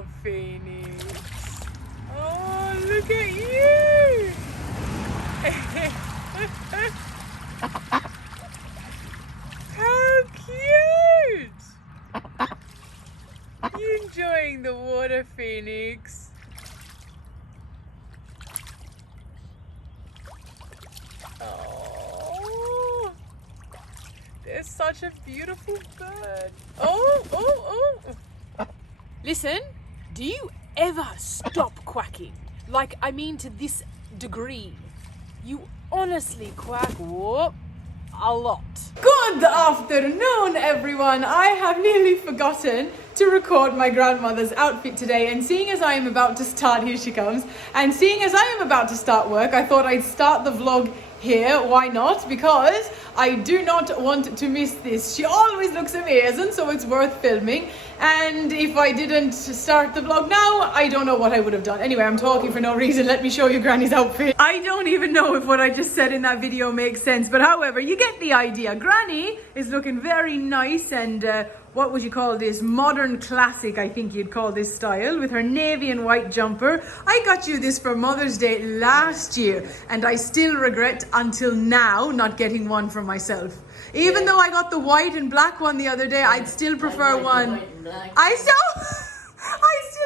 Oh, Phoenix. Oh, look at you. How cute. You enjoying the water, Phoenix? Oh, there's such a beautiful bird. Oh. Listen, do you ever stop quacking? Like, I mean to this degree. You honestly quack, whoop, a lot. Good afternoon, everyone. I have nearly forgotten to record my grandmother's outfit today, and seeing as I am about to start, here she comes, and seeing as I am about to start work, I thought I'd start the vlog here. Why not? Because I do not want to miss this. She always looks amazing, so it's worth filming. And if I didn't start the vlog now, I don't know what I would have done. Anyway, I'm talking for no reason. Let me show you Granny's outfit. I don't even know if what I just said in that video makes sense, but however, you get the idea. Granny is looking very nice and what would you call this? Modern classic, I think you'd call this style, with her navy and white jumper. I got you this for Mother's Day last year, and I still regret until now not getting one for myself. Even though I got the white and black one the other day, I'd still prefer one. I still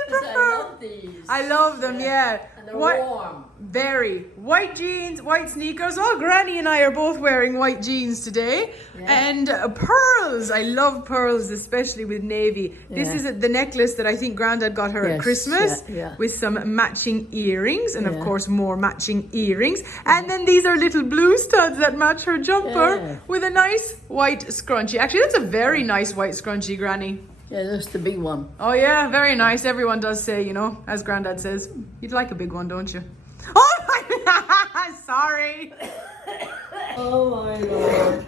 prefer. I love these. I love them, yeah. And they're warm. Very. White jeans, white sneakers. Oh, Granny and I are both wearing white jeans today. Yeah. And pearls. I love pearls, especially with navy. Yeah. This is the necklace that I think Grandad got her at Christmas with some matching earrings and of course more matching earrings. And then these are little blue studs that match her jumper with a nice white scrunchie. Actually, that's a very nice white scrunchie, Granny. Yeah, that's the big one. Oh yeah, very nice. Everyone does say, you know, as Grandad says, you'd like a big one, don't you? Oh my, sorry. Oh my Lord.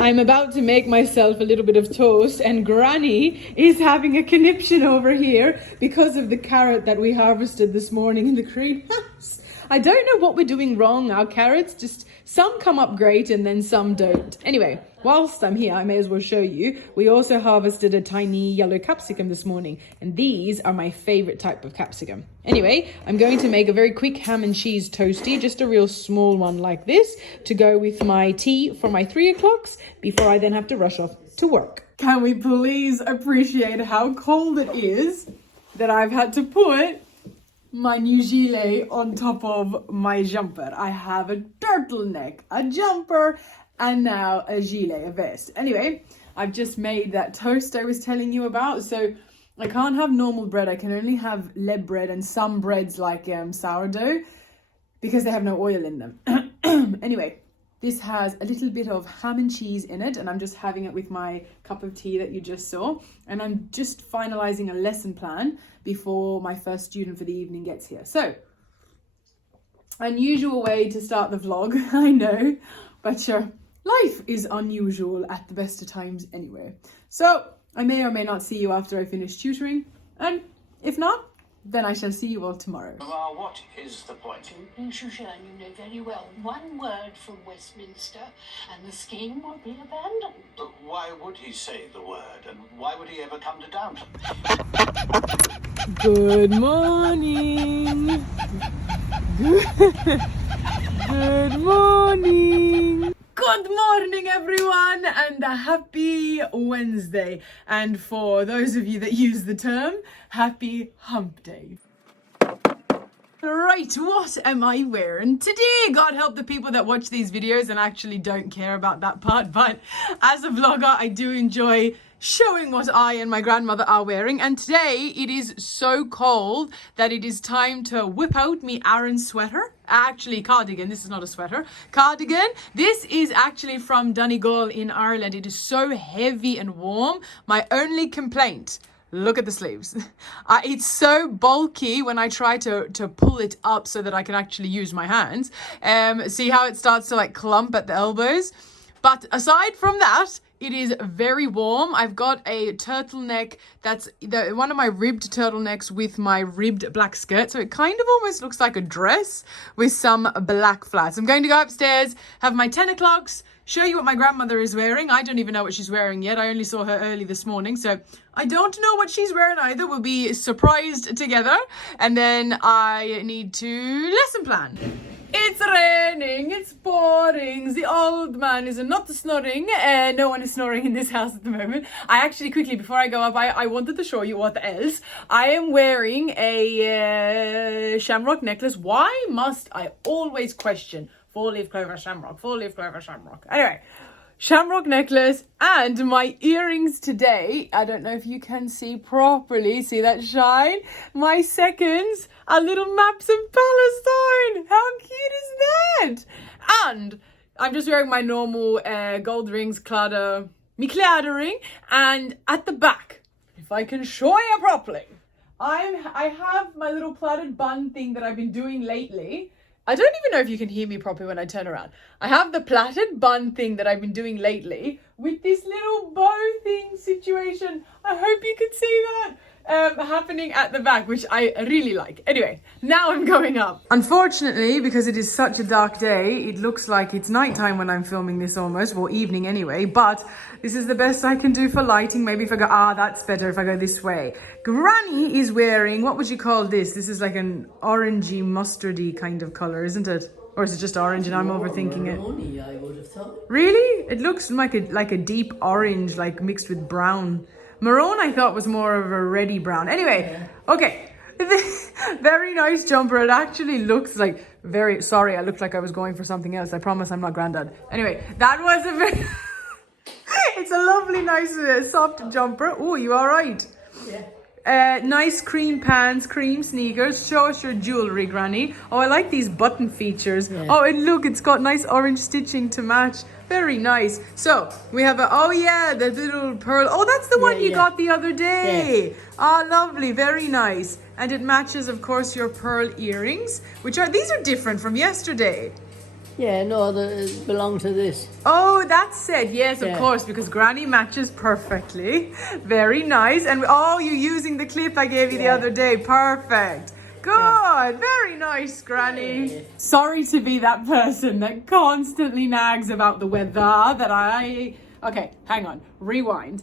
I'm about to make myself a little bit of toast, and Granny is having a conniption over here because of the carrot that we harvested this morning in the greenhouse. I don't know what we're doing wrong. Our carrots, just some come up great and then some don't. Anyway, whilst I'm here, I may as well show you. We also harvested a tiny yellow capsicum this morning, and these are my favorite type of capsicum. Anyway, I'm going to make a very quick ham and cheese toasty, just a real small one like this, to go with my tea for my 3 o'clocks before I then have to rush off to work. Can we please appreciate how cold it is that I've had to put my new gilet on top of my jumper? I have a turtleneck, a jumper, and now a gilet, a vest. Anyway, I've just made that toast I was telling you about. So I can't have normal bread. I can only have lead bread and some breads like sourdough because they have no oil in them. Anyway, this has a little bit of ham and cheese in it, and I'm just having it with my cup of tea that you just saw. And I'm just finalizing a lesson plan before my first student for the evening gets here. So, unusual way to start the vlog, I know, but life is unusual at the best of times anyway. So, I may or may not see you after I finish tutoring, and if not, then I shall see you all tomorrow. Well, what is the point? Shushan, you know very well. One word from Westminster and the scheme will be abandoned. But why would he say the word, and why would he ever come to Downton? Good morning. Good morning. Good morning, everyone, and a happy Wednesday. And for those of you that use the term, happy hump day. Right, what am I wearing today? God help the people that watch these videos and actually don't care about that part, but as a vlogger, I do enjoy showing what I and my grandmother are wearing. And today it is so cold that it is time to whip out me Aran sweater. Actually, cardigan. This is not a sweater. Cardigan. This is actually from Donegal in Ireland. It is so heavy and warm. My only complaint, look at the sleeves. It's so bulky when I try to pull it up so that I can actually use my hands. See how it starts to like clump at the elbows? But aside from that, It is very warm. I've got a turtleneck that's one of my ribbed turtlenecks with my ribbed black skirt. So it kind of almost looks like a dress with some black flats. I'm going to go upstairs, have my 10 o'clocks, show you what my grandmother is wearing. I don't even know what she's wearing yet. I only saw her early this morning. So I don't know what she's wearing either. We'll be surprised together. And then I need to lesson plan. It's raining, it's pouring, the old man is not snoring, no one is snoring in this house at the moment. I actually quickly, before I go up, I wanted to show you what else. I am wearing a shamrock necklace. Why must I always question 4-leaf clover shamrock, 4-leaf clover shamrock? Anyway, shamrock necklace and my earrings today. I don't know if you can see properly. See that shine? My seconds are little maps of Palestine. How cute is that? And I'm just wearing my normal gold rings, me cladding ring. And at the back, if I can show you properly, I have my little plaited bun thing that I've been doing lately. I don't even know if you can hear me properly when I turn around. I have the plaited bun thing that I've been doing lately with this little bow thing situation. I hope you can see that happening at the back, which I really like. Anyway, now I'm going up. Unfortunately, because it is such a dark day, it looks like it's nighttime when I'm filming this almost, well, evening anyway, but this is the best I can do for lighting. Maybe if I go, that's better if I go this way. Granny is wearing, what would you call this? This is like an orangey, mustardy kind of color, isn't it? Or is it just orange and I'm overthinking it? Maroon-y, I would have thought. Really? It looks like a deep orange, like mixed with brown. Maroon I thought was more of a reddy brown. Anyway, okay. Very nice jumper. It actually looks like sorry, I looked like I was going for something else. I promise I'm not granddad. Anyway, that was a very... It's a lovely, nice, soft jumper. Oh, you all right? Yeah. Nice cream pants, cream sneakers. Show us your jewelry, Granny. Oh, I like these button features. Yeah. Oh, and look, it's got nice orange stitching to match. Very nice. So we have the little pearl. Oh, that's the one you got the other day. Yes. Oh, lovely. Very nice. And it matches, of course, your pearl earrings, these are different from yesterday. Yeah, no, they belong to this. Oh, that's it. Yes, of course, because Granny matches perfectly. Very nice. And you're using the clip I gave you the other day. Perfect. Good. Yeah. Very nice, Granny. Yeah. Sorry to be that person that constantly nags about the weather Okay, hang on. Rewind.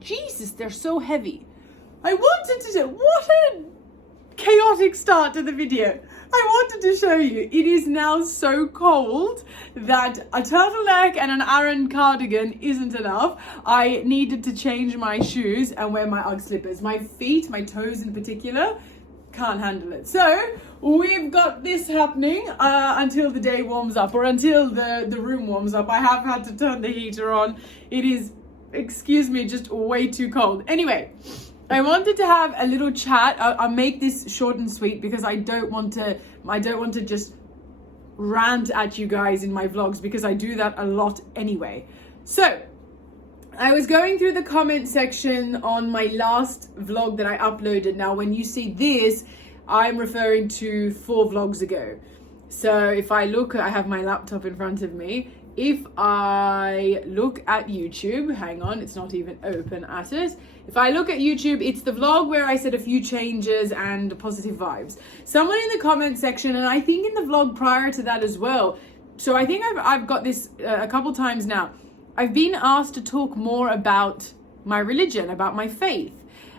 Jesus, they're so heavy. I wanted to... What a chaotic start to the video. I wanted to show you. It is now so cold that a turtleneck and an Aran cardigan isn't enough. I needed to change my shoes and wear my Ugg slippers. My feet, my toes in particular, can't handle it. So we've got this happening until the day warms up, or until the room warms up. I have had to turn the heater on. It is, excuse me, just way too cold. Anyway, I wanted to have a little chat. I'll make this short and sweet because I don't want to just rant at you guys in my vlogs, because I do that a lot anyway. So I was going through the comment section on my last vlog that I uploaded. Now, when you see this, I'm referring to 4 vlogs ago. So if I look, I have my laptop in front of me. If I look at YouTube, hang on, it's not even open at it. If I look at YouTube, it's the vlog where I said a few changes and positive vibes. Someone in the comment section, and I think in the vlog prior to that as well. So I think I've got this a couple times now. I've been asked to talk more about my religion, about my faith,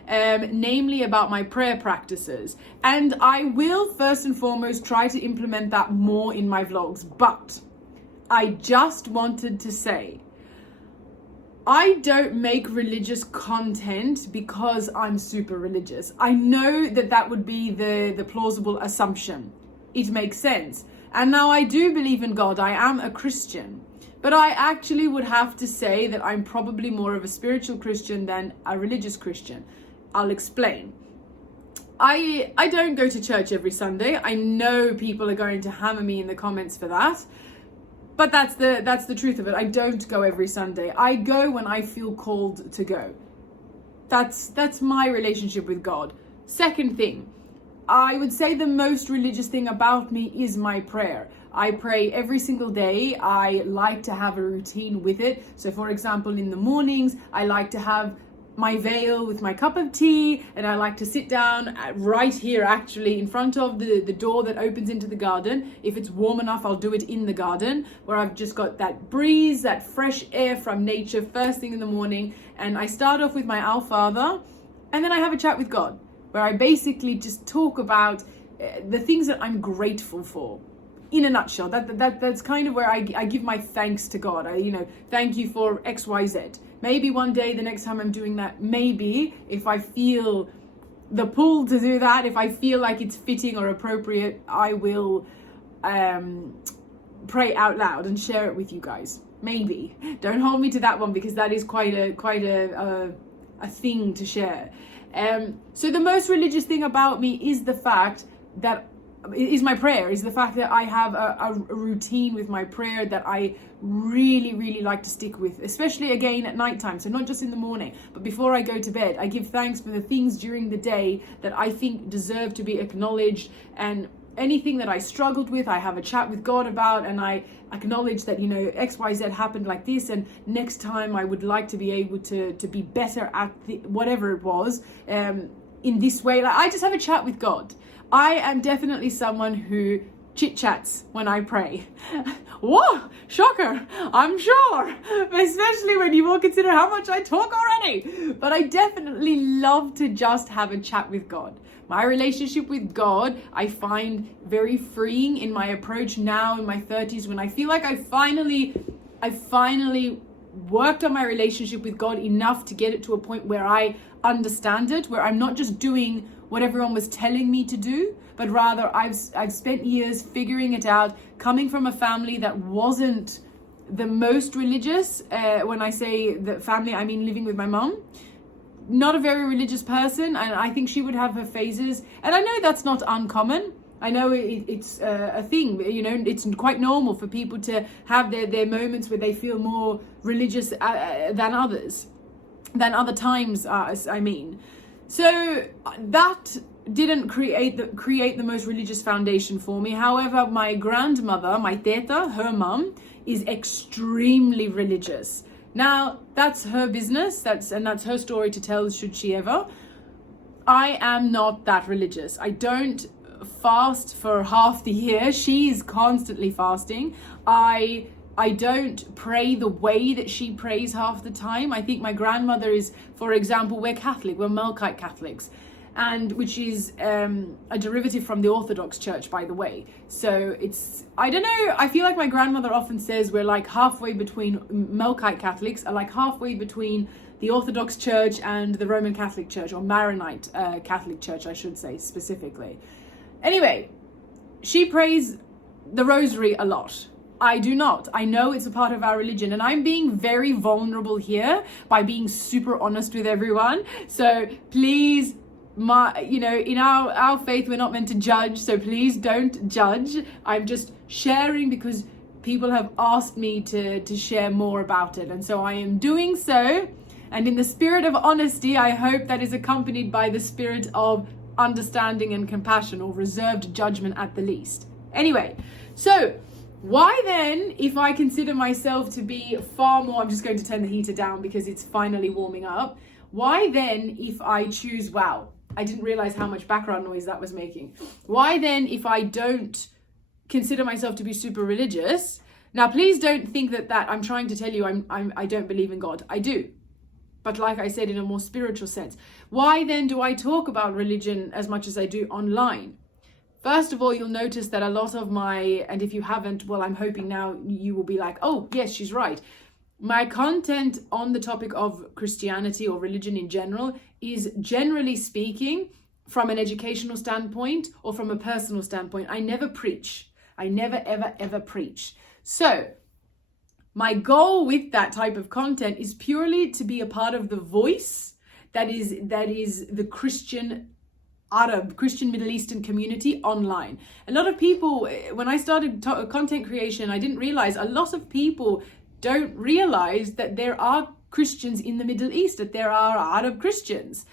namely about my prayer practices. And I will first and foremost try to implement that more in my vlogs. But I just wanted to say, I don't make religious content because I'm super religious. I know that would be the plausible assumption. It makes sense. And now I do believe in God. I am a Christian. But I actually would have to say that I'm probably more of a spiritual Christian than a religious Christian. I'll explain. I don't go to church every Sunday. I know people are going to hammer me in the comments for that. But that's the truth of it. I don't go every Sunday. I go when I feel called to go. That's my relationship with God. Second thing, I would say the most religious thing about me is my prayer. I pray every single day. I like to have a routine with it. So for example, in the mornings, I like to have my veil with my cup of tea, and I like to sit down right here, actually in front of the door that opens into the garden. If it's warm enough, I'll do it in the garden, where I've just got that breeze, that fresh air from nature first thing in the morning. And I start off with my Our Father, and then I have a chat with God, where I basically just talk about the things that I'm grateful for. In a nutshell, that's kind of where I give my thanks to God. Thank you for X, Y, Z. Maybe one day, the next time I'm doing that, maybe if I feel the pull to do that, if I feel like it's fitting or appropriate, I will pray out loud and share it with you guys. Maybe. Don't hold me to that one, because that is quite a thing to share. So the most religious thing about me is the fact that is my prayer, is the fact that I have a routine with my prayer that I really, really like to stick with, especially again at nighttime. So not just in the morning, but before I go to bed, I give thanks for the things during the day that I think deserve to be acknowledged, and anything that I struggled with, I have a chat with God about, and I acknowledge that, X, Y, Z happened like this, and next time I would like to be able to be better at whatever it was in this way. Like, I just have a chat with God. I am definitely someone who chit-chats when I pray. Whoa, shocker, I'm sure. Especially when you will consider how much I talk already. But I definitely love to just have a chat with God. My relationship with God, I find very freeing in my approach now in my 30s, when I feel like I finally worked on my relationship with God enough to get it to a point where I understand it, where I'm not just doing what everyone was telling me to do, but rather I've spent years figuring it out, coming from a family that wasn't the most religious. When I say the family, I mean living with my mom. Not a very religious person, and I think she would have her phases. And I know that's not uncommon. I know it's a thing, it's quite normal for people to have their moments where they feel more religious than other times, I mean. So that didn't create the most religious foundation for me. However, my grandmother, my teta, her mum, is extremely religious. Now, that's her business, that's her story to tell, should she ever. I am not that religious. I don't fast for half the year. She's constantly fasting. I don't pray the way that she prays half the time. I think my grandmother is, for example, we're Catholic, we're Melkite Catholics, and which is a derivative from the Orthodox Church, by the way. So it's, I don't know, I feel like my grandmother often says we're like halfway between, Melkite Catholics are like halfway between the Orthodox Church and the Roman Catholic Church, or Maronite Catholic Church, I should say specifically. Anyway, she prays the rosary a lot. I do not. I know it's a part of our religion, and I'm being very vulnerable here by being super honest with everyone. So please, in our faith, we're not meant to judge. So please don't judge. I'm just sharing because people have asked me to share more about it. And so I am doing so. And in the spirit of honesty, I hope that is accompanied by the spirit of understanding and compassion, or reserved judgment at the least. Anyway, so why then, if I consider myself to be far more, I'm just going to turn the heater down because it's finally warming up. Why then, if I choose, wow, I didn't realize how much background noise that was making. Why then, if I don't consider myself to be super religious, now please don't think that I'm trying to tell you I don't believe in God. I do. But like I said, in a more spiritual sense. Why then do I talk about religion as much as I do online? First of all, you'll notice that a lot of and if you haven't, well, I'm hoping now you will be like, oh, yes, she's right. My content on the topic of Christianity or religion in general is, generally speaking, from an educational standpoint or from a personal standpoint. I never preach. I never, ever, ever preach. So my goal with that type of content is purely to be a part of the voice that is the Christian Arab, Christian Middle Eastern community online. A lot of people, when I started content creation, I didn't realize a lot of people don't realize that there are Christians in the Middle East, that there are Arab Christians.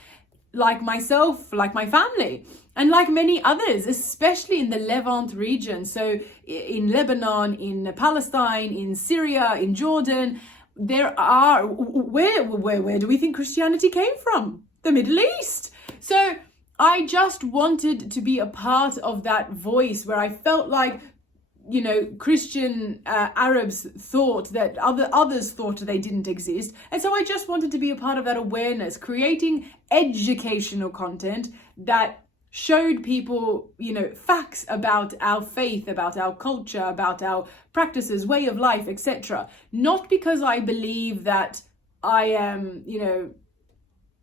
like myself, like my family, and like many others, especially in the Levant region. So in Lebanon, in Palestine, in Syria, in Jordan, there are, where do we think Christianity came from? The Middle East. So I just wanted to be a part of that voice where I felt like, you know, Christian Arabs thought that others thought they didn't exist. And so I just wanted to be a part of that awareness, creating educational content that showed people, you know, facts about our faith, about our culture, about our practices, way of life, etc. Not because I believe that I am, you know,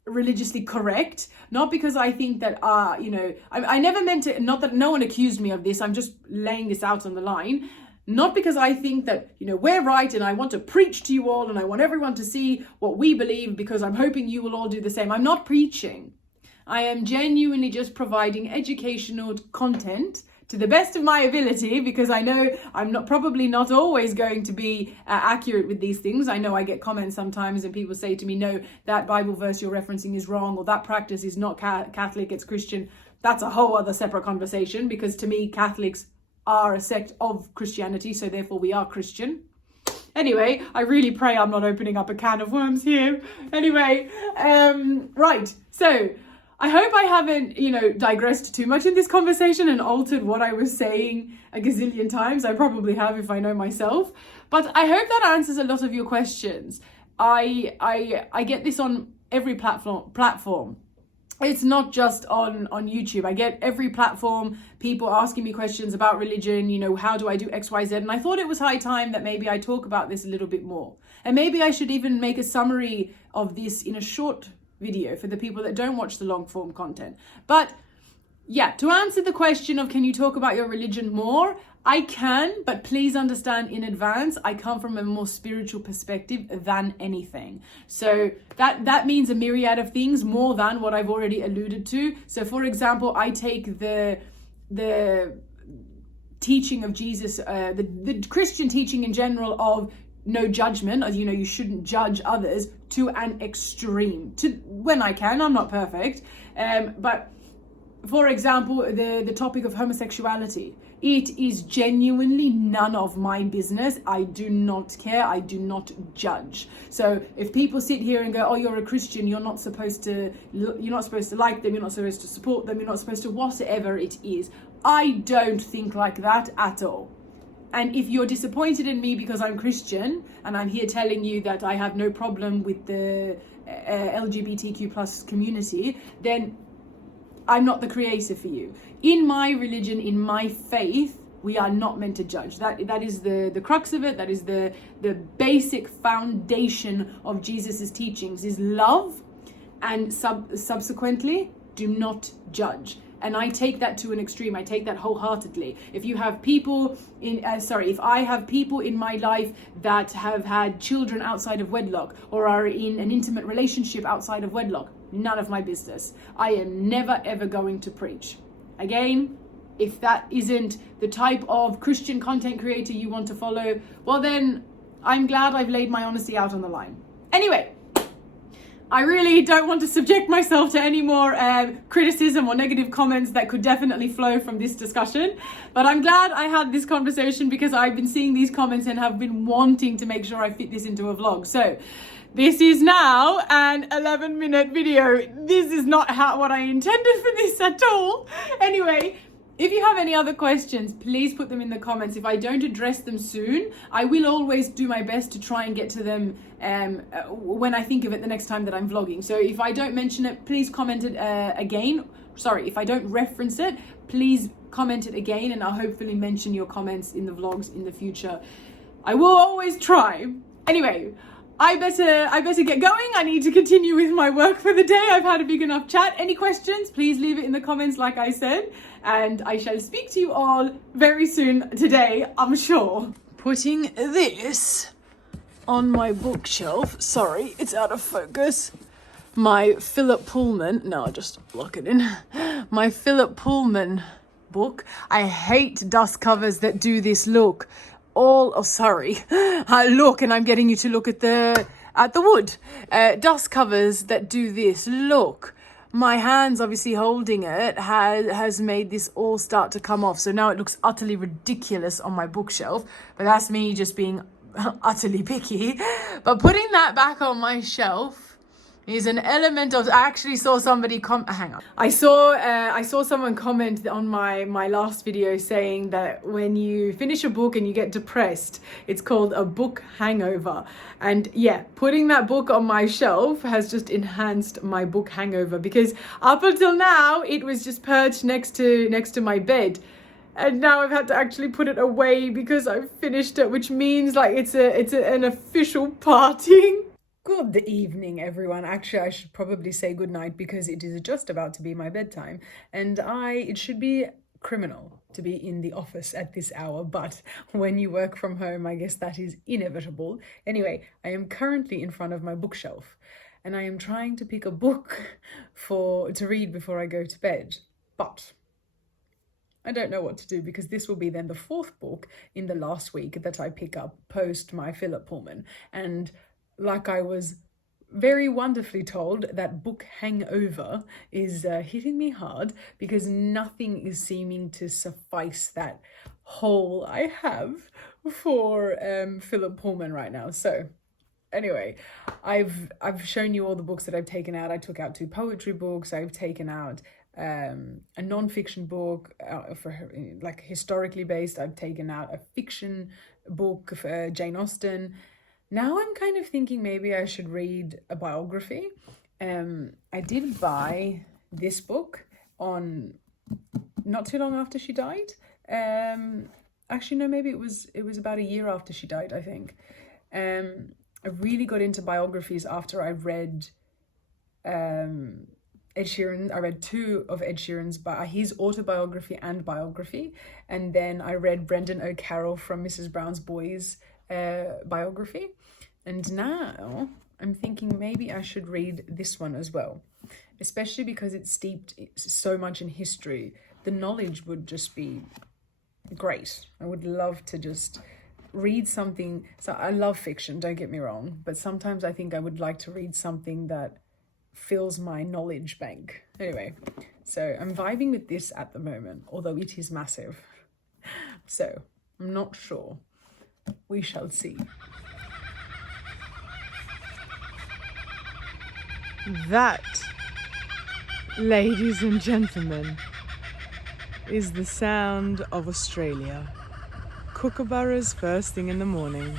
religiously correct, not because I think that you know, I never meant to, not that no one accused me of this, I'm just laying this out on the line, not because I think that, you know, we're right and I want to preach to you all and I want everyone to see what we believe because I'm hoping you will all do the same. I'm not preaching. I am genuinely just providing educational content to the best of my ability, because I know I'm probably not always going to be accurate with these things. I know I get comments sometimes and people say to me, no, that Bible verse you're referencing is wrong, or that practice is not Catholic, it's Christian. That's a whole other separate conversation, because to me, Catholics are a sect of Christianity, so therefore we are Christian. Anyway, I really pray I'm not opening up a can of worms here. Anyway, right, so I hope I haven't, you know, digressed too much in this conversation and altered what I was saying a gazillion times. I probably have, if I know myself. But I hope that answers a lot of your questions. I get this on every platform. It's not just on YouTube. I get every platform, people asking me questions about religion, you know, how do I do X, Y, Z? And I thought it was high time that maybe I talk about this a little bit more. And maybe I should even make a summary of this in a short video for the people that don't watch the long form content. But yeah, to answer the question of can you talk about your religion more, I can, but please understand in advance, I come from a more spiritual perspective than anything. So that means a myriad of things more than what I've already alluded to. So for example, I take the teaching of Jesus, the Christian teaching in general of no judgment, as you know, you shouldn't judge others, to an extreme. To when I can, I'm not perfect, but for example, the topic of homosexuality, it is genuinely none of my business. I do not care. I do not judge. So if people sit here and go, "Oh, you're a Christian. You're not supposed to like them. You're not supposed to support them. You're not supposed to whatever it is," I don't think like that at all. And if you're disappointed in me because I'm Christian and I'm here telling you that I have no problem with the LGBTQ plus community, then I'm not the creator for you. In my religion, in my faith, we are not meant to judge. That is the crux of it. That is the basic foundation of Jesus's teachings, is love, and subsequently do not judge. And I take that to an extreme. I take that wholeheartedly. If you have people if I have people in my life that have had children outside of wedlock or are in an intimate relationship outside of wedlock, none of my business. I am never ever going to preach. Again, if that isn't the type of Christian content creator you want to follow, well then I'm glad I've laid my honesty out on the line. Anyway, I really don't want to subject myself to any more criticism or negative comments that could definitely flow from this discussion. But I'm glad I had this conversation, because I've been seeing these comments and have been wanting to make sure I fit this into a vlog. So this is now an 11-minute video. This is not what I intended for this at all. Anyway, if you have any other questions, please put them in the comments. If I don't address them soon, I will always do my best to try and get to them when I think of it the next time that I'm vlogging. So if I don't mention it, please comment it again. Sorry, if I don't reference it, please comment it again, and I'll hopefully mention your comments in the vlogs in the future. I will always try. Anyway, I better get going. I need to continue with my work for the day. I've had a big enough chat. Any questions, please leave it in the comments like I said. And I shall speak to you all very soon today, I'm sure. Putting this on my bookshelf. Sorry, it's out of focus. My Philip Pullman, no, I'll just lock it in. My Philip Pullman book. I hate dust covers that do this look. Look, and I'm getting you to look at the wood. Dust covers that do this look. my hands obviously holding it has made this all start to come off. So now it looks utterly ridiculous on my bookshelf, but that's me just being utterly picky. But putting that back on my shelf is an element of, I actually saw somebody hang on. I saw someone comment on my last video saying that when you finish a book and you get depressed, it's called a book hangover. And yeah, putting that book on my shelf has just enhanced my book hangover, because up until now it was just perched next to my bed. And now I've had to actually put it away because I've finished it, which means like it's an official parting. Good evening, everyone. Actually, I should probably say good night because it is just about to be my bedtime, and it should be criminal to be in the office at this hour, but when you work from home, I guess that is inevitable. Anyway, I am currently in front of my bookshelf, and I am trying to pick a book to read before I go to bed, but I don't know what to do, because this will be then the fourth book in the last week that I pick up post my Philip Pullman. And like I was very wonderfully told, that book hangover is hitting me hard, because nothing is seeming to suffice that hole I have for Philip Pullman right now. So anyway, I've shown you all the books that I've taken out. I took out 2 poetry books. I've taken out a non-fiction book for like historically based. I've taken out a fiction book for Jane Austen. Now I'm kind of thinking maybe I should read a biography. I did buy this book on not too long after she died. Actually, no, maybe it was about a year after she died, I think. I really got into biographies after I read Ed Sheeran. I read 2 of Ed Sheeran's, his autobiography and biography. And then I read Brendan O'Carroll from Mrs. Brown's Boys biography. And now I'm thinking maybe I should read this one as well, especially because it's steeped so much in history. The knowledge would just be great. I would love to just read something. So I love fiction, don't get me wrong, but sometimes I think I would like to read something that fills my knowledge bank. Anyway, so I'm vibing with this at the moment, although it is massive. So I'm not sure. We shall see. That, ladies and gentlemen, is the sound of Australia. Kookaburras first thing in the morning.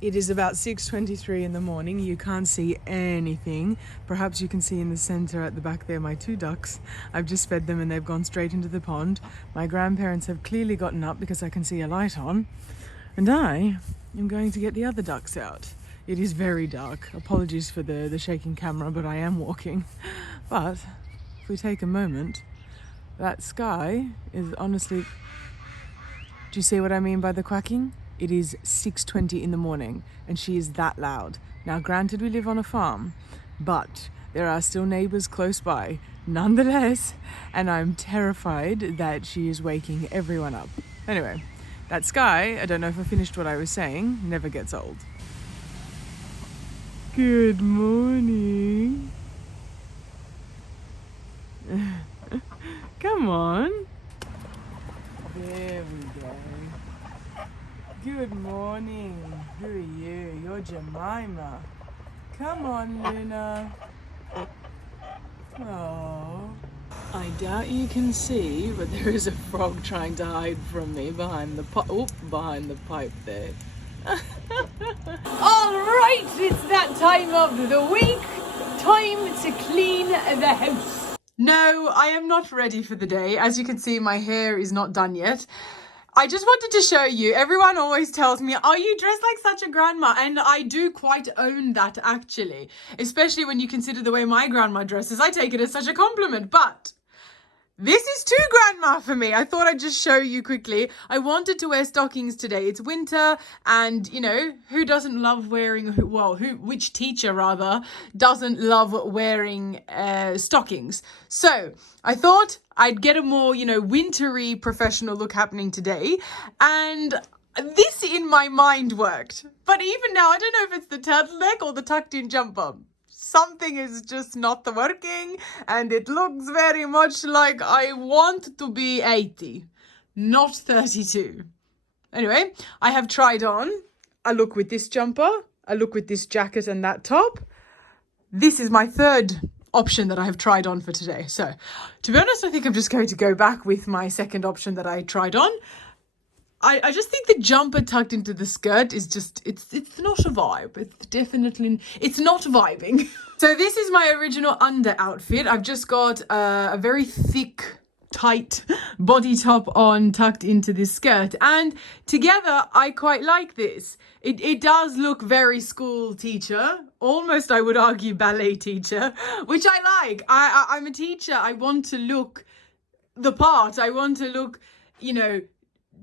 It is about 6:23 in the morning. You can't see anything. Perhaps you can see in the center at the back there my 2 ducks. I've just fed them and they've gone straight into the pond. My grandparents have clearly gotten up because I can see a light on. And I am going to get the other ducks out. It is very dark. Apologies for the shaking camera, but I am walking. But if we take a moment, that sky is honestly... Do you see what I mean by the quacking? It is 6:20 in the morning and she is that loud. Now, granted, we live on a farm, but there are still neighbors close by nonetheless, and I'm terrified that she is waking everyone up. Anyway, that sky, I don't know if I finished what I was saying, never gets old. Good morning. Come on. There we go. Good morning. Who are you? You're Jemima. Come on, Luna. Oh. I doubt you can see, but there is a frog trying to hide from me behind the behind the pipe there. All right, it's that time of the week. Time to clean the house. No, I am not ready for the day. As you can see, my hair is not done yet. I just wanted to show you, everyone always tells me, oh, you dress like such a grandma. And I do quite own that, actually. Especially when you consider the way my grandma dresses. I take it as such a compliment. But this is too grandma for me. I thought I'd just show you quickly. I wanted to wear stockings today. It's winter and, you know, who doesn't love wearing, which teacher rather doesn't love wearing stockings? So I thought I'd get a more, wintry professional look happening today. And this in my mind worked. But even now, I don't know if it's the turtleneck or the tucked in jumper. Something is just not working, and it looks very much like I want to be 80, not 32. Anyway, I have tried on a look with this jumper, a look with this jacket and that top. This is my third option that I have tried on for today. So, to be honest, I think I'm just going to go back with my second option that I tried on. I just think the jumper tucked into the skirt is just, it's not a vibe. It's not vibing. So this is my original under outfit. I've just got a very thick, tight body top on tucked into this skirt. And together, I quite like this. It does look very school teacher. Almost, I would argue, ballet teacher, which I like. I'm a teacher. I want to look the part. I want to look,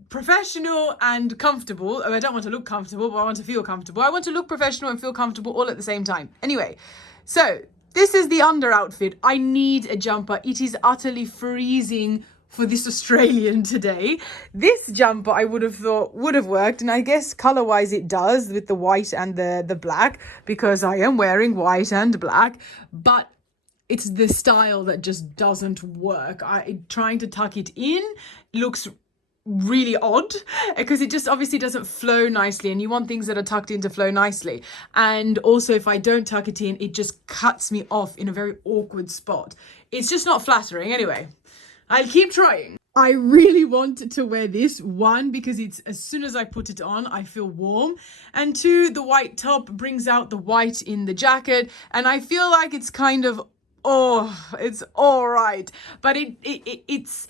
professional and comfortable. I don't want to look comfortable, but I want to feel comfortable. I want to look professional and feel comfortable all at the same time. Anyway, so this is the under outfit. I need a jumper. It is utterly freezing for this Australian today. This jumper I would have thought would have worked, and I guess color-wise it does with the white and the black, because I am wearing white and black, but it's the style that just doesn't work. Trying to tuck it in looks really odd, because it just obviously doesn't flow nicely, and you want things that are tucked in to flow nicely. And also, if I don't tuck it in, it just cuts me off in a very awkward spot. It's just not flattering. Anyway, I'll keep trying. I really want to wear this, one, because it's, as soon as I put it on, I feel warm, and two, the white top brings out the white in the jacket, and I feel like it's kind of, it's all right, but it's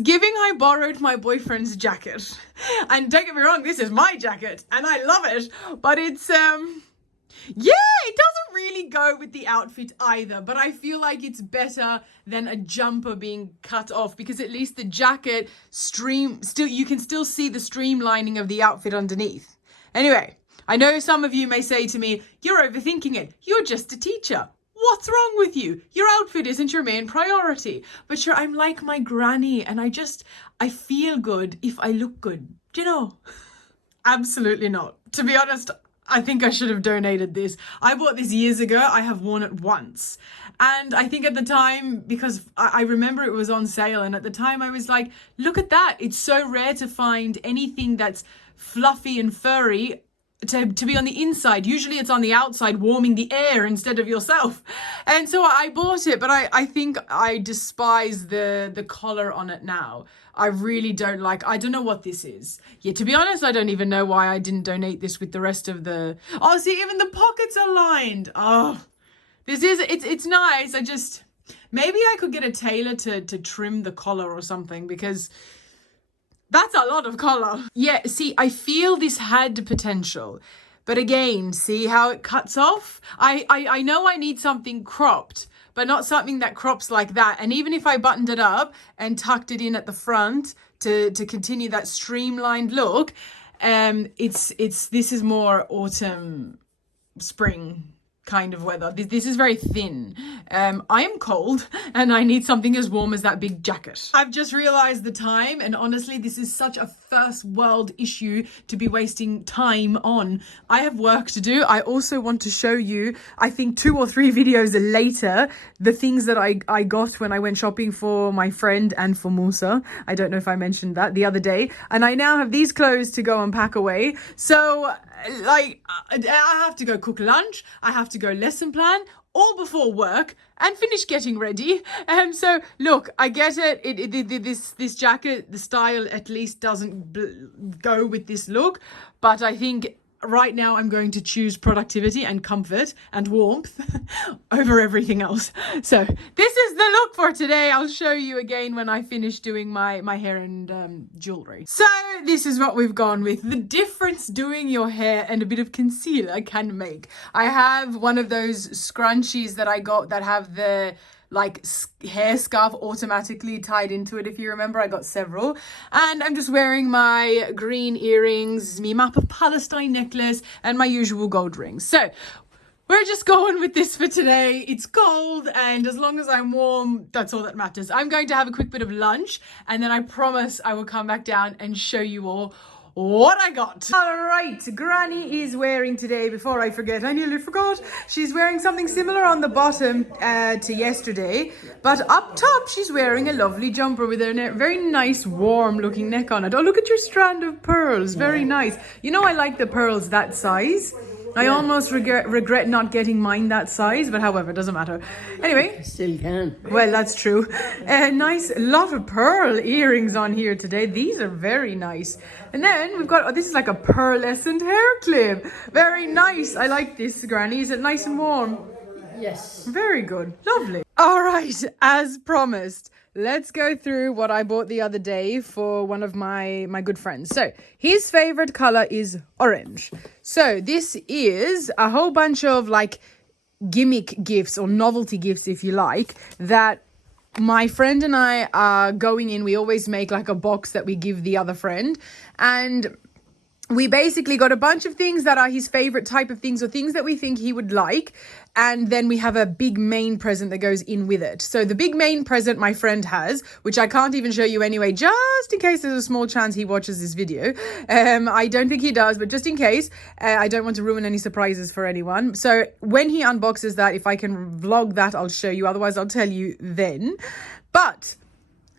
giving I borrowed my boyfriend's jacket. And don't get me wrong, this is my jacket and I love it, but it's it doesn't really go with the outfit either, but I feel like it's better than a jumper being cut off, because at least the jacket you can still see the streamlining of the outfit underneath. Anyway, I know some of you may say to me, you're overthinking it, you're just a teacher. What's wrong with you? Your outfit isn't your main priority. But sure, I'm like my granny, and I feel good if I look good. Do you know? Absolutely not. To be honest, I think I should have donated this. I bought this years ago. I have worn it once. And I think at the time, because I remember it was on sale, and at the time I was like, look at that. It's so rare to find anything that's fluffy and furry to be on the inside. Usually it's on the outside, warming the air instead of yourself. And so I bought it, but I think I despise the collar on it now. I really don't like, I don't know what this is. Yeah, to be honest, I don't even know why I didn't donate this with the rest of the, see, even the pockets are lined. It's nice. Maybe I could get a tailor to trim the collar or something, because that's a lot of color. Yeah, see, I feel this had potential. But again, see how it cuts off? I know I need something cropped, but not something that crops like that. And even if I buttoned it up and tucked it in at the front to continue that streamlined look, this is more autumn, spring kind of weather. This is very thin. I am cold and I need something as warm as that big jacket. I've just realized the time, and honestly, this is such a first world issue to be wasting time on. I have work to do. I also want to show you, I think 2 or 3 videos later, the things that I got when I went shopping for my friend and for Musa. I don't know if I mentioned that the other day. And I now have these clothes to go and pack away. So like, I have to go cook lunch, I have to go lesson plan, all before work, and finish getting ready. So look, I get it. This jacket, the style at least doesn't go with this look, but I think right now I'm going to choose productivity and comfort and warmth over everything else. So this is the look for today. I'll show you again when I finish doing my hair and jewelry. So this is what we've gone with. The difference doing your hair and a bit of concealer can make. I have one of those scrunchies that I got that have the like hair scarf automatically tied into it. If you remember, I got several, and I'm just wearing my green earrings, my map of Palestine necklace, and my usual gold rings. So we're just going with this for today. It's cold, and as long as I'm warm, that's all that matters. I'm going to have a quick bit of lunch, and then I promise I will come back down and show you all what I got. All right, Granny is wearing today, before I forget, I nearly forgot, she's wearing something similar on the bottom to yesterday, but up top she's wearing a lovely jumper with a very nice warm looking neck on it. Oh, look at your strand of pearls, very nice. You know, I like the pearls that size. I almost regret not getting mine that size, but however, it doesn't matter. Anyway. Still can. Well, that's true. A nice lot of pearl earrings on here today. These are very nice. And then we've got, oh, this is like a pearlescent hair clip. Very nice. I like this, Granny. Is it nice and warm? Yes. Very good. Lovely. All right, as promised, let's go through what I bought the other day for one of my good friends. So his favorite color is orange. So this is a whole bunch of like gimmick gifts or novelty gifts, if you like, that my friend and I are going in. We always make like a box that we give the other friend, and we basically got a bunch of things that are his favorite type of things or things that we think he would like. And then we have a big main present that goes in with it. So the big main present my friend has, which I can't even show you anyway, just in case there's a small chance he watches this video. I don't think he does, but just in case, I don't want to ruin any surprises for anyone. So when he unboxes that, if I can vlog that, I'll show you. Otherwise, I'll tell you then. But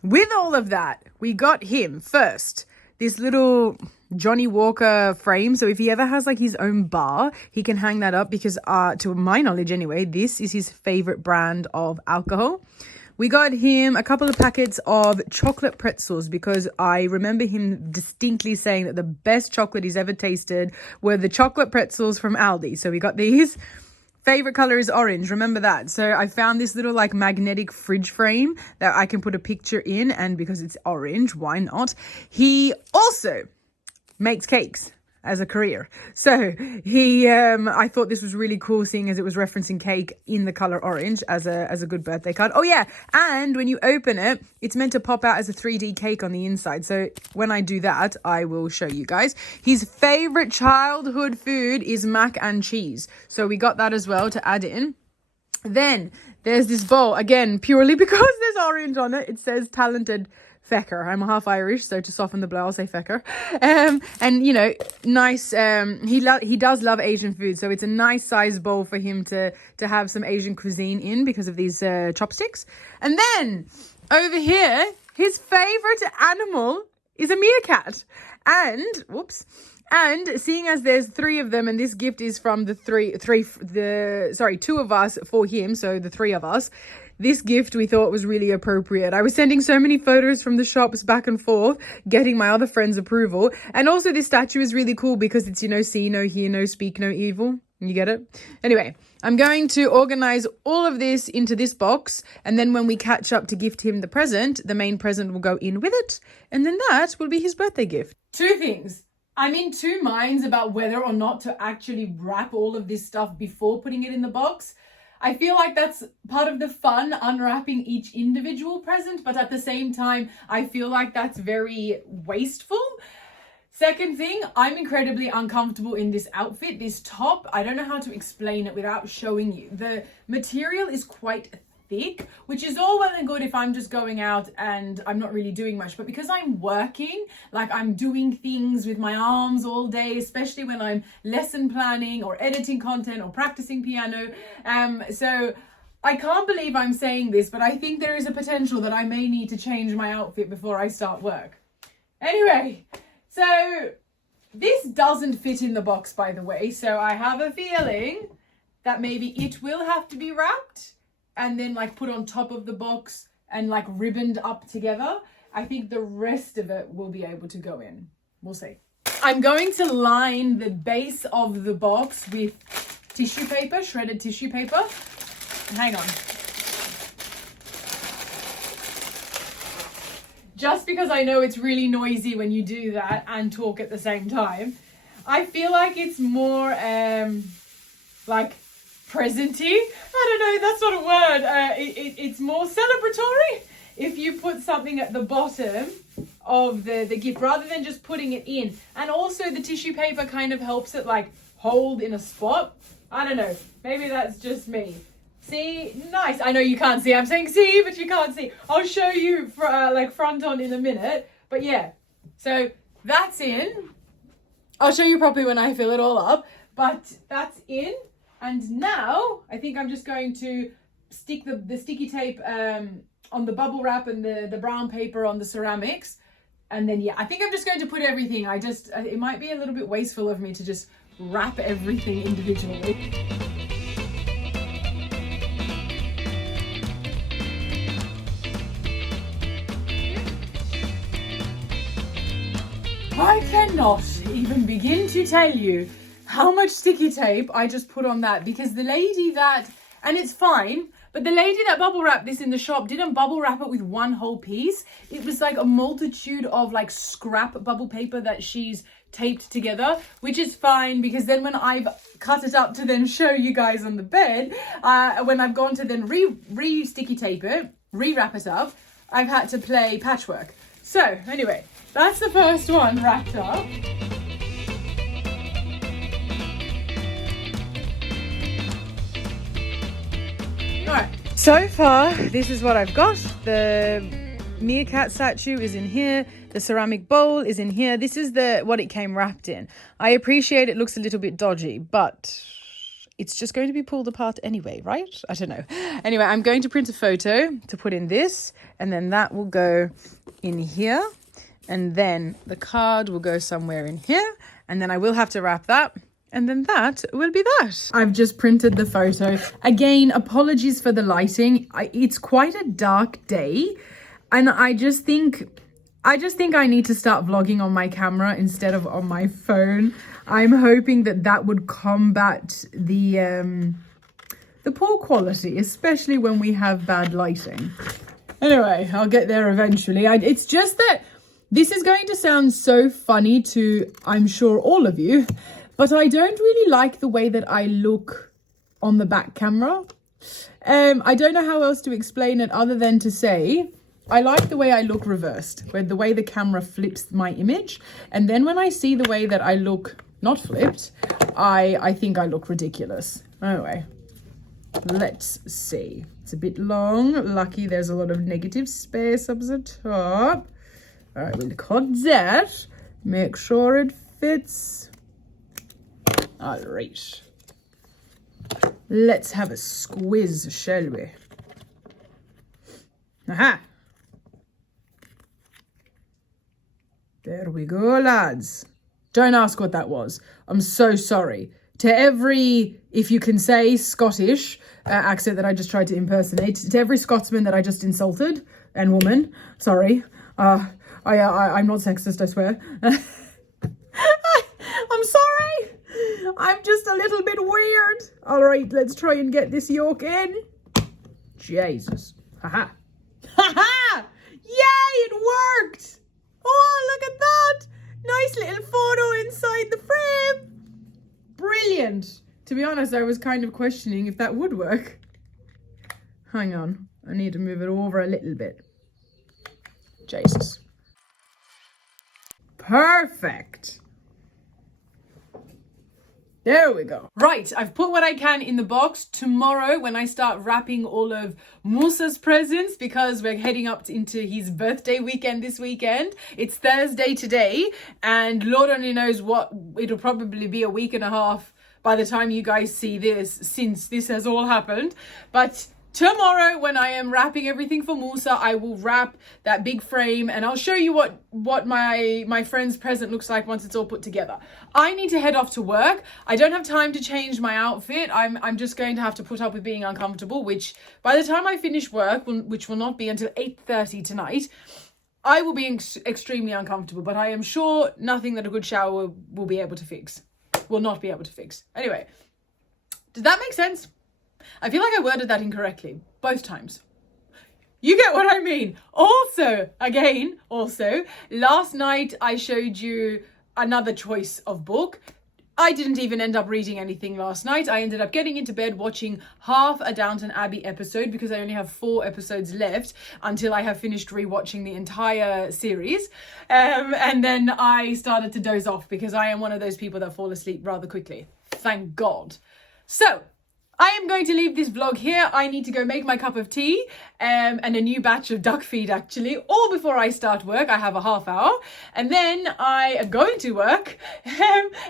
with all of that, we got him first this little Johnny Walker frame. So if he ever has like his own bar, he can hang that up because to my knowledge anyway, this is his favorite brand of alcohol. We got him a couple of packets of chocolate pretzels because I remember him distinctly saying that the best chocolate he's ever tasted were the chocolate pretzels from Aldi. So we got these. Favorite color is orange. Remember that. So I found this little like magnetic fridge frame that I can put a picture in, and because it's orange, why not? He also makes cakes as a career. So I thought this was really cool, seeing as it was referencing cake in the color orange as a good birthday card. Oh yeah, and when you open it, it's meant to pop out as a 3D cake on the inside. So when I do that, I will show you guys. His favorite childhood food is mac and cheese. So we got that as well to add in. Then there's this bowl, again, purely because there's orange on it. It says talented fecker. I'm half Irish, so to soften the blow, I'll say fecker. And you know, nice. He does love Asian food, so it's a nice size bowl for him to have some Asian cuisine in because of these chopsticks. And then over here, his favorite animal is a meerkat. And and seeing as there's 3 of them, and this gift is from the 2 of us for him, so the 3 of us. This gift we thought was really appropriate. I was sending so many photos from the shops back and forth, getting my other friends' approval. And also this statue is really cool because it's, you know, see no, hear no, speak no evil. You get it? Anyway, I'm going to organize all of this into this box. And then when we catch up to gift him the present, the main present will go in with it. And then that will be his birthday gift. 2 things. I'm in 2 minds about whether or not to actually wrap all of this stuff before putting it in the box. I feel like that's part of the fun, unwrapping each individual present, but at the same time, I feel like that's very wasteful. Second thing, I'm incredibly uncomfortable in this outfit, this top. I don't know how to explain it without showing you. The material is quite thick, which is all well and good if I'm just going out and I'm not really doing much. But because I'm working, like I'm doing things with my arms all day, especially when I'm lesson planning or editing content or practicing piano. So I can't believe I'm saying this, but I think there is a potential that I may need to change my outfit before I start work. Anyway, so this doesn't fit in the box, by the way. So I have a feeling that maybe it will have to be wrapped and then like put on top of the box and like ribboned up together. I think the rest of it will be able to go in. We'll see. I'm going to line the base of the box with tissue paper, shredded tissue paper. Hang on. Just because I know it's really noisy when you do that and talk at the same time. I feel like it's more like presenty. I don't know, that's not a word. It's more celebratory if you put something at the bottom of the gift rather than just putting it in. And also the tissue paper kind of helps it like hold in a spot. I don't know, maybe that's just me. See, nice. I know you can't see. I'm saying see, but you can't see. I'll show you like front on in a minute. But yeah, so that's in. I'll show you properly when I fill it all up. But that's in. And now I think I'm just going to stick the sticky tape on the bubble wrap and the brown paper on the ceramics. And then, yeah, I think I'm just going to put everything. It might be a little bit wasteful of me to just wrap everything individually. I cannot even begin to tell you how much sticky tape I just put on that, because the lady that, and it's fine, but the lady that bubble wrapped this in the shop didn't bubble wrap it with one whole piece. It was like a multitude of like scrap bubble paper that she's taped together, which is fine, because then when I've cut it up to then show you guys on the bed, when I've gone to then re-sticky tape it, re-wrap it up, I've had to play patchwork. So anyway, that's the first one wrapped up. Alright, so far this is what I've got. The meerkat statue is in here. The ceramic bowl is in here. This is what it came wrapped in. I appreciate it looks a little bit dodgy, but it's just going to be pulled apart anyway, right? I don't know. Anyway, I'm going to print a photo to put in this, and then that will go in here. And then the card will go somewhere in here. And then I will have to wrap that. And then that will be that. I've just printed the photo. Again, apologies for the lighting. It's quite a dark day. And I just think I need to start vlogging on my camera instead of on my phone. I'm hoping that would combat the poor quality, especially when we have bad lighting. Anyway, I'll get there eventually. It's just that this is going to sound so funny to, I'm sure, all of you, but I don't really like the way that I look on the back camera. I don't know how else to explain it other than to say, I like the way I look reversed, where the way the camera flips my image. And then when I see the way that I look not flipped, I think I look ridiculous. Anyway, let's see. It's a bit long. Lucky there's a lot of negative space up the top. All right, we'll cut that. Make sure it fits. All right. Let's have a squiz, shall we? Aha! There we go, lads. Don't ask what that was. I'm so sorry. To every, if you can say, Scottish accent that I just tried to impersonate, to every Scotsman that I just insulted, and woman, sorry. I'm not sexist, I swear. I'm sorry. I'm just a little bit weird. All right, let's try and get this yolk in. Jesus. Haha. Haha! Yay, it worked. Oh, look at that. Nice little photo inside the frame. Brilliant. To be honest, I was kind of questioning if that would work. Hang on. I need to move it over a little bit. Jesus. Perfect. There we go. Right, I've put what I can in the box. Tomorrow, when I start wrapping all of Musa's presents, because we're heading up into his birthday weekend this weekend. It's Thursday today, and Lord only knows what, it'll probably be a week and a half by the time you guys see this, since this has all happened. But tomorrow, when I am wrapping everything for Musa, I will wrap that big frame, and I'll show you what my friend's present looks like once it's all put together. I need to head off to work. I don't have time to change my outfit. I'm just going to have to put up with being uncomfortable, which by the time I finish work, which will not be until 8:30 tonight, I will be extremely uncomfortable, but I am sure nothing that a good shower will be able to fix. Will not be able to fix. Anyway, did that make sense? I feel like I worded that incorrectly both times. You get what I mean. Also, last night I showed you another choice of book. I didn't even end up reading anything last night. I ended up getting into bed watching half a Downton Abbey episode, because I only have 4 episodes left until I have finished rewatching the entire series. And then I started to doze off, because I am one of those people that fall asleep rather quickly. Thank God. So, I am going to leave this vlog here. I need to go make my cup of tea and a new batch of duck feed actually, all before I start work. I have a half hour and then I am going to work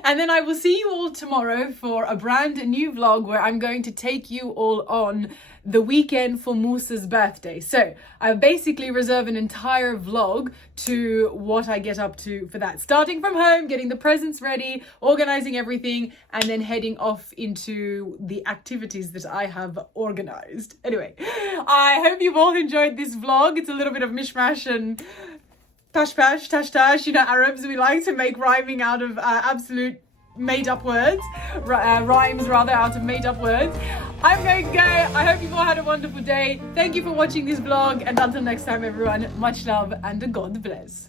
and then I will see you all tomorrow for a brand new vlog where I'm going to take you all on the weekend for Musa's birthday. So I basically reserve an entire vlog to what I get up to for that. Starting from home, getting the presents ready, organizing everything, and then heading off into the activities that I have organized. Anyway, I hope you've all enjoyed this vlog. It's a little bit of mishmash and pash pash, tash tash. You know, Arabs, we like to make rhyming out of absolute made up words, rhymes rather out of made up words. I'm going to go. I hope you've all had a wonderful day. Thank you for watching this vlog, and until next time everyone, much love and God bless.